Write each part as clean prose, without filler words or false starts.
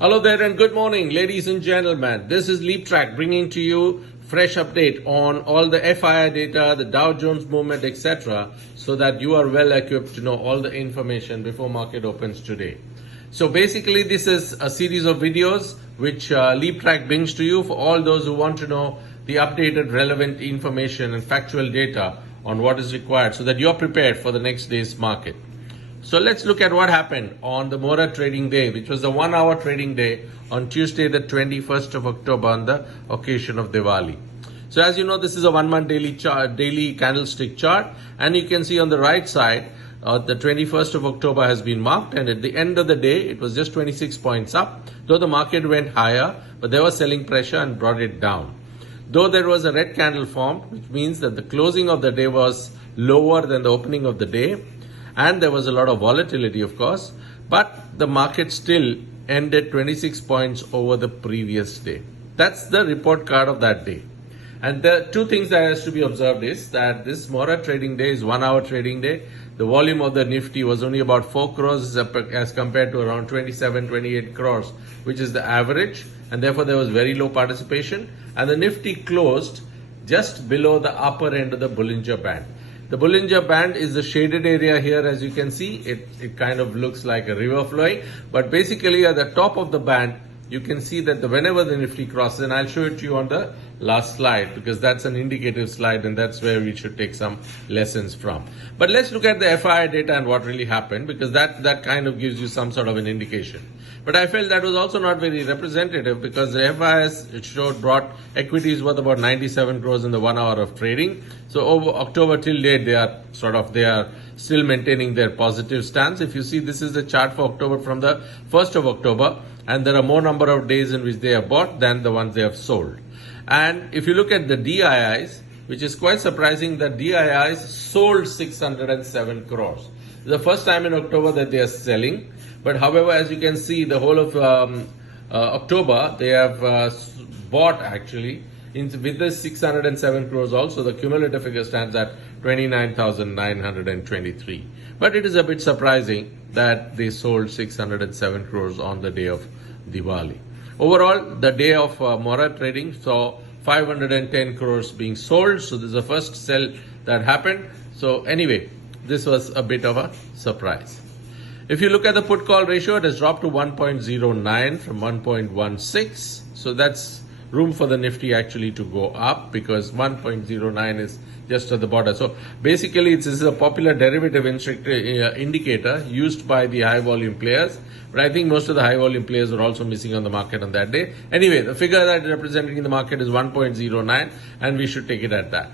Hello there and good morning, ladies and gentlemen. This is LeapTrack bringing to you fresh update on all the FII data, the Dow Jones movement, etc., so that you are well equipped to know all the information before market opens today. So basically, this is a series of videos which LeapTrack brings to you for all those who want to know the updated relevant information and factual data on what is required so that you're prepared for the next day's market. So let's look at what happened on the Mora trading day, which was a 1 hour trading day on Tuesday, the 21st of October on the occasion of Diwali. So as you know, this is a 1 month daily candlestick chart, and you can see on the right side, the 21st of October has been marked, and at the end of the day, it was just 26 points up, though the market went higher, but there was selling pressure and brought it down. Though there was a red candle formed, which means that the closing of the day was lower than the opening of the day, and there was a lot of volatility, of course, but the market still ended 26 points over the previous day. That's the report card of that day. And the two things that has to be observed is that this Mora trading day is 1 hour trading day. The volume of the Nifty was only about 4 crores as compared to around 27, 28 crores, which is the average. And therefore, there was very low participation. And the Nifty closed just below the upper end of the Bollinger Band. The Bollinger Band is the shaded area here, as you can see. It kind of looks like a river flowing. But basically, at the top of the band, you can see that whenever the Nifty crosses, and I'll show it to you on the last slide because that's an indicative slide and that's where we should take some lessons from. But let's look at the FII data and what really happened, because that kind of gives you some sort of an indication. But I felt that was also not very representative because the FIIs brought equities worth about 97 crores in the 1 hour of trading. So over October till date, they are still maintaining their positive stance. If you see, this is the chart for October from the 1st of October, and there are more number of days in which they have bought than the ones they have sold. And if you look at the DIIs, which is quite surprising that DIIs sold 607 crores. It's the first time in October that they are selling. But however, as you can see, the whole of October, they have bought actually with the 607 crores also. The cumulative figure stands at 29,923. But it is a bit surprising that they sold 607 crores on the day of Diwali. Overall, the day of Mora trading saw 510 crores being sold. So this is the first sell that happened. So anyway, this was a bit of a surprise. If you look at the put call ratio, it has dropped to 1.09 from 1.16. So that's room for the Nifty actually to go up because 1.09 is just at the border. So basically, this is a popular derivative indicator used by the high volume players. But I think most of the high volume players were also missing on the market on that day. Anyway, the figure that is representing in the market is 1.09, and we should take it at that.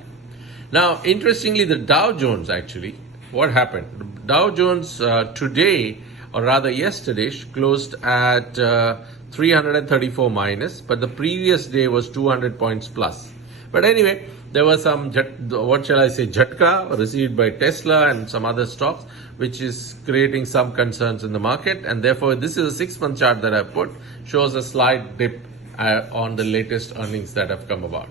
Now, interestingly, the Dow Jones actually, what happened? Dow Jones today, or rather yesterday, closed at 334 minus, but the previous day was 200 points plus. But anyway, there was some, jhatka received by Tesla and some other stocks, which is creating some concerns in the market. And therefore, this is a 6-month chart that I put, shows a slight dip on the latest earnings that have come about.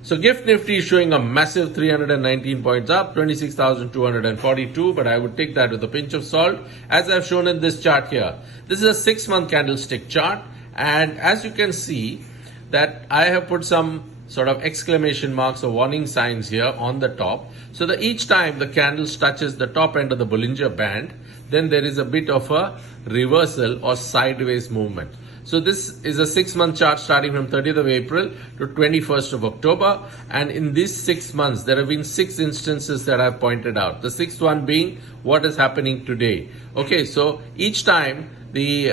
So GIFT Nifty is showing a massive 319 points up, 26,242, but I would take that with a pinch of salt, as I've shown in this chart here. This is a 6-month candlestick chart, and as you can see that I have put some sort of exclamation marks or warning signs here on the top, so that each time the candle touches the top end of the Bollinger Band, then there is a bit of a reversal or sideways movement. So this is a 6-month chart starting from 30th of April to 21st of October. And in these 6 months, there have been 6 instances that I've pointed out. The 6th one being what is happening today. Okay, so each time the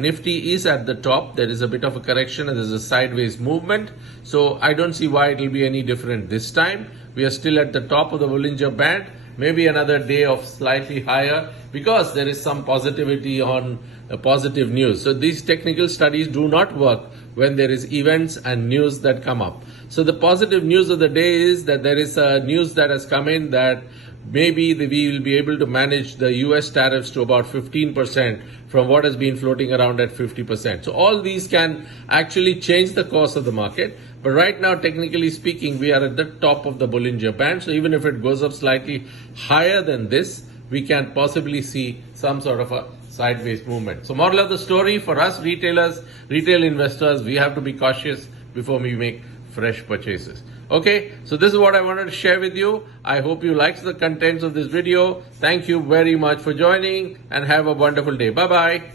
Nifty is at the top, there is a bit of a correction and there's a sideways movement. So I don't see why it will be any different this time. We are still at the top of the Bollinger Band. Maybe another day of slightly higher because there is some positivity on positive news. So these technical studies do not work when there is events and news that come up. So the positive news of the day is that there is a news that has come in that maybe we will be able to manage the US tariffs to about 15% from what has been floating around at 50%. So all these can actually change the course of the market. But right now, technically speaking, we are at the top of the Bollinger Band. So even if it goes up slightly higher than this, we can possibly see some sort of a sideways movement. So moral of the story for us retailers, retail investors, we have to be cautious before we make fresh purchases. Okay, so this is what I wanted to share with you. I hope you liked the contents of this video. Thank you very much for joining and have a wonderful day. Bye-bye.